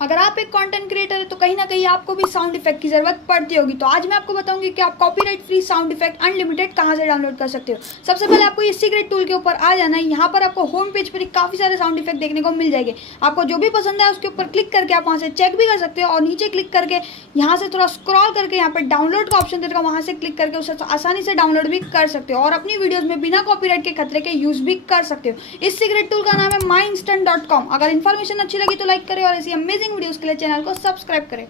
अगर आप एक कंटेंट क्रिएटर है तो कहीं ना कहीं आपको भी साउंड इफेक्ट की जरूरत पड़ती होगी। तो आज मैं आपको बताऊंगी कि आप copyright free sound effect unlimited कहां से डाउनलोड कर सकते हो। सबसे पहले आपको इस सीक्रेट टूल के ऊपर आ जाना है। यहाँ पर आपको होम पेज पर काफी सारे साउंड इफेक्ट देखने को मिल जाएंगे। आपको जो भी पसंद है उसके ऊपर क्लिक करके आप वहां से चेक भी कर सकते हो और नीचे क्लिक करके यहाँ से थोड़ा स्क्रॉल करके यहाँ पर डाउनलोड का ऑप्शन देगा, वहां से क्लिक करके उसे आसानी से डाउनलोड भी कर सकते हो और अपनी वीडियोस में बिना कॉपीराइट के खतरे के यूज भी कर सकते हो। इस सीक्रेट टूल का नाम है myinstant.com। अगर इन्फॉर्मेशन अच्छी लगी तो लाइक करें और ऐसी अमेजिंग वीडियोस के लिए चैनल को सब्सक्राइब करें।